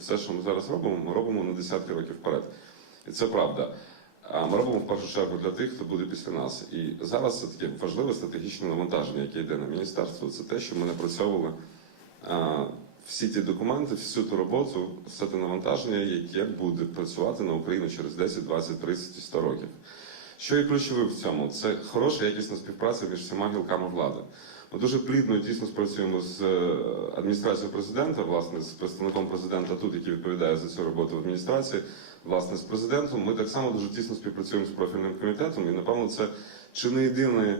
все, що ми зараз робимо, ми робимо на десятки років вперед. І це правда. А ми робимо в першу чергу для тих, хто буде після нас. І зараз це таке важливе стратегічне навантаження, яке йде на міністерство. Це те, що ми напрацьовували а, всі ті документи, всю ту роботу, все те навантаження, яке буде працювати на Україну через 10, 20, 30 і 100 років. Що є ключовим в цьому? Це хороша якісна співпраця між всіма гілками влади. Ми дуже плідно і тісно спрацюємо з е, адміністрацією президента, власне, з представником президента тут, який відповідає за цю роботу в адміністрації, власне, з президентом. Ми так само дуже тісно співпрацюємо з профільним комітетом, і напевно це чи не єдине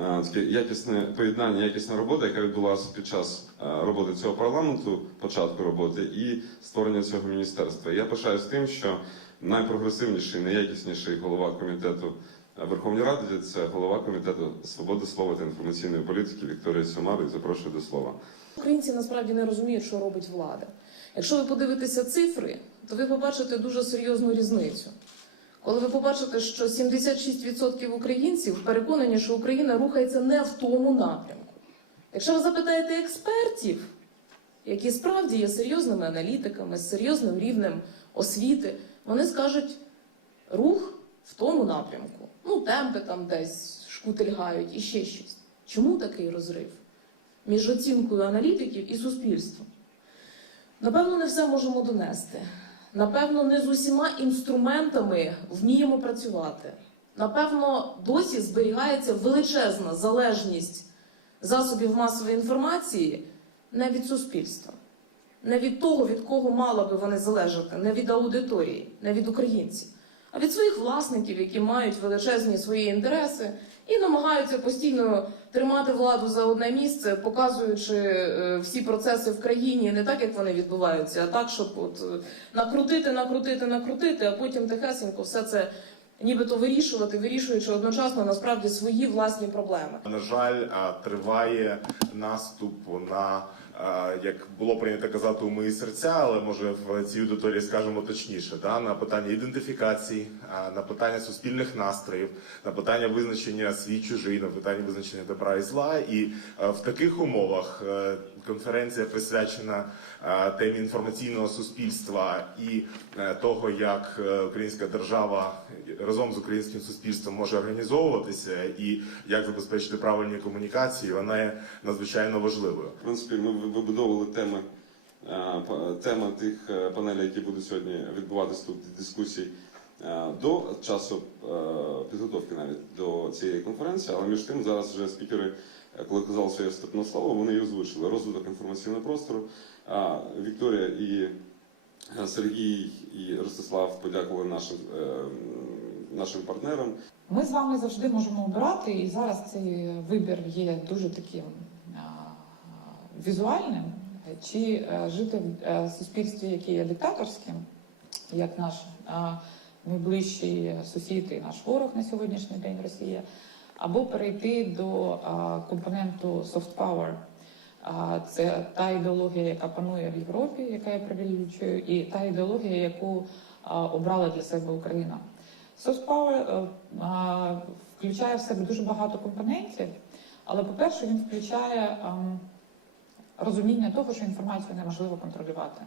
е, таке якісне поєднання, якісна робота, яка відбулася під час е, роботи цього парламенту, початку роботи і створення цього міністерства. Я пишаюсь тим, що найпрогресивніший, найякісніший голова комітету Верховної Ради це голова комітету свободи слова та інформаційної політики Вікторія Сюмар. І запрошую до слова. Українці насправді не розуміють, що робить влада. Якщо ви подивитеся цифри, то ви побачите дуже серйозну різницю. Коли ви побачите, що 76% українців переконані, що Україна рухається не в тому напрямку. Якщо ви запитаєте експертів, які справді є серйозними аналітиками, з серйозним рівнем освіти, вони скажуть рух в тому напрямку. Ну, темпи там десь шкутильгають і ще щось. Чому такий розрив? між оцінкою аналітиків і суспільством. Напевно, не все можемо донести. Напевно, не з усіма інструментами вміємо працювати. Напевно, досі зберігається величезна залежність засобів масової інформації не від суспільства, не від того, від кого мала би вони залежати, не від аудиторії, не від українців, а від своїх власників, які мають величезні свої інтереси і намагаються постійно тримати владу за одне місце, показуючи е, всі процеси в країні не так, як вони відбуваються, а так, щоб от е, накрутити, накрутити, накрутити, а потім тихесенько все це нібито вирішувати, вирішуючи одночасно насправді свої власні проблеми. На жаль, триває наступ на як було прийнято казати у мої серця, але може в цій аудиторії скажемо точніше, да, на питання ідентифікації, на питання суспільних настроїв, на питання визначення свій чужий, на питання визначення добра і зла. І в таких умовах е, конференція присвячена темі інформаційного суспільства і е, того, як е, українська держава разом з українським суспільством може організовуватися і як забезпечити правильні комунікації, вона є надзвичайно важливою. В принципі, ми вибудовували теми, е, тема тих е, панелей, які будуть сьогодні відбуватися тут дискусій е, до часу е, підготовки навіть до цієї конференції, але між тим зараз вже спікери, е, коли казали своє вступне слово, вони і озвучили розвиток інформаційного простору. А Вікторія і е, Сергій і Ростислав подякували нашим, е, нашим партнерам. Ми з вами завжди можемо обирати, і зараз цей вибір є дуже таким візуальним. Чи е, жити в суспільстві, яке є диктаторським, як наш найближчий сусід і наш ворог на сьогоднішній день Росія, або перейти до компоненту soft power. Це та ідеологія, яка панує в Європі, яка є превалюючою, і та ідеологія, яку обрала для себе Україна. Soft Power е, включає в себе дуже багато компонентів, але, по-перше, він включає ем, розуміння того, що інформацію неможливо контролювати.